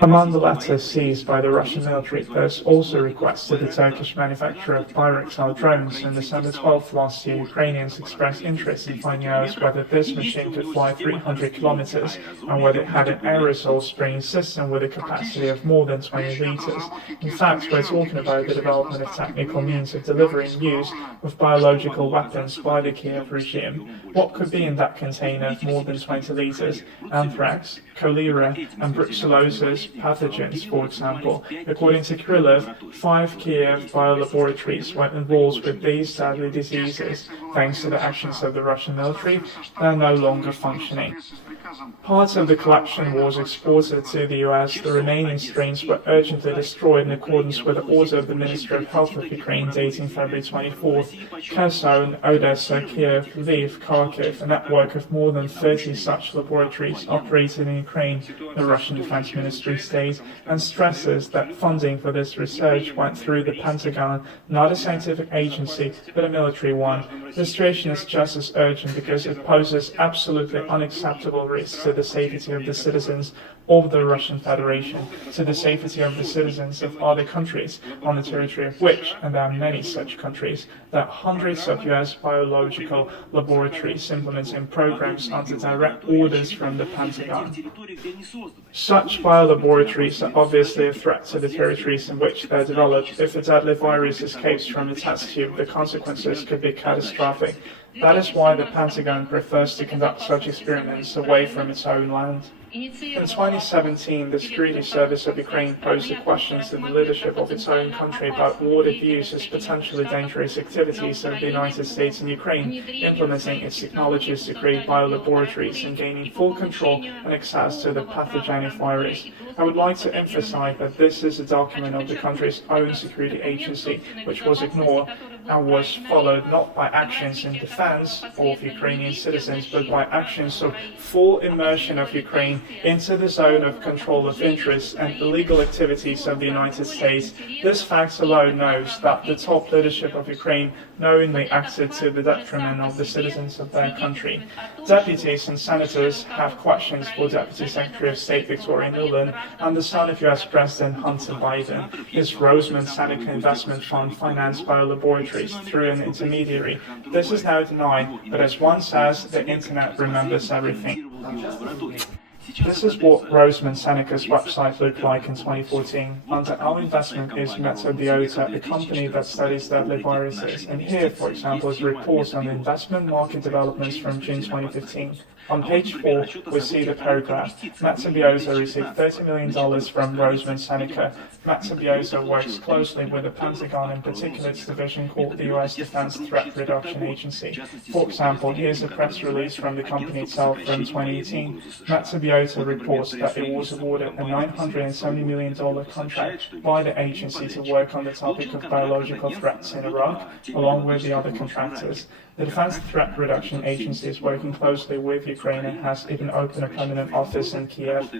Among the letters seized by the Russian military, there's also requests to the Turkish manufacturer of Bayraktar drones. On December 12th last year, Ukrainians expressed interest in finding out whether this machine could fly 300 kilometers and whether it had an aerosol spraying system with a capacity of more than 20 liters. In fact, we're talking about the development of technical means of delivering news of biological weapons by the Kiev regime. What could be in that container of more than 20 liters? Anthrax, cholera, and brucellosis pathogens, for example. According to Krylov, 5 Kiev biolaboratories were involved with these deadly diseases. Thanks to the actions of the Russian military, they are no longer functioning. Part of the collection was exported to the US. The remaining strains were urgently destroyed in accordance with the order of the Ministry of Health of Ukraine dating February 24th. Kherson, Odessa, Kiev, Lviv, Kharkiv, a network of more than 30 such laboratories operated in Ukraine, the Russian Defense Ministry states, and stresses that funding for this research went through the Pentagon, not a scientific agency, but a military one. The situation is just as urgent because it poses absolutely unacceptable risks to the safety of the citizens of the Russian Federation, to the safety of the citizens of other countries on the territory of which, and there are many such countries, there are hundreds of US biological laboratories implementing programs under direct orders from the Pentagon. Such biolaboratories are obviously a threat to the territories in which they are developed. If a deadly virus escapes from the test tube, the consequences could be catastrophic. That is why the Pentagon prefers to conduct such experiments away from its own land. In 2017, the Security Service of Ukraine posed the questions to the leadership of its own country about what it views as potentially dangerous activities of the United States and Ukraine, implementing its technologies to create biolaboratories and gaining full control and access to the pathogenic virus. I would like to emphasize that this is a document of the country's own security agency, which was ignored and was followed not by actions in defense of Ukrainian citizens, but by actions of full immersion of Ukraine into the zone of control of interests and illegal activities of the United States. This fact alone knows that the top leadership of Ukraine knowingly acted to the detriment of the citizens of their country. Deputies and senators have questions for Deputy Secretary of State Victoria Nuland and the son of US President Hunter Biden. His Roseman Seneca Investment Fund financed biolaboratories through an intermediary. This is now denied, but as one says, the internet remembers everything. This is what Roseman Seneca's website looked like in 2014. Under our investment is Metabiota, a company that studies deadly viruses. And here, for example, is a report on the investment market developments from June 2015. On page 4, we see the paragraph. Metabiota received $30 million from Roseman Seneca. Metabiota works closely with the Pentagon, in particular its division called the U.S. Defense Threat Reduction Agency. For example, here's a press release from the company itself from 2018. Metabiota reports that it was awarded a $970 million contract by the agency to work on the topic of biological threats in Iraq, along with the other contractors. The Defense Threat Reduction Agency is working closely with Ukraine and has even opened a permanent office in Kiev.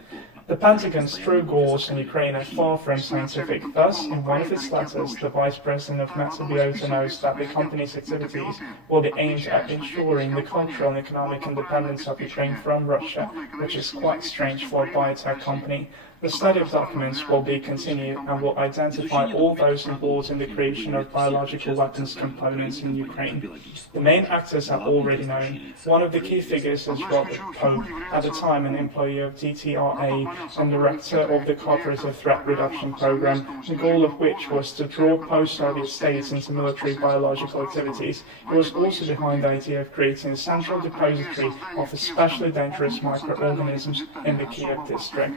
The Pentagon's true goals in Ukraine are far from scientific. Thus, in one of its letters, the Vice President of Metabiota notes that the company's activities will be aimed at ensuring the cultural and economic independence of Ukraine from Russia, which is quite strange for a biotech company. The study of documents will be continued and will identify all those involved in the creation of biological weapons components in Ukraine. The main actors are already known. One of the key figures is Robert Pope, at the time an employee of DTRA and director of the Cooperative Threat Reduction Program, the goal of which was to draw post-Soviet states into military biological activities. It was also behind the idea of creating a central depository of especially dangerous microorganisms in the Kiev district.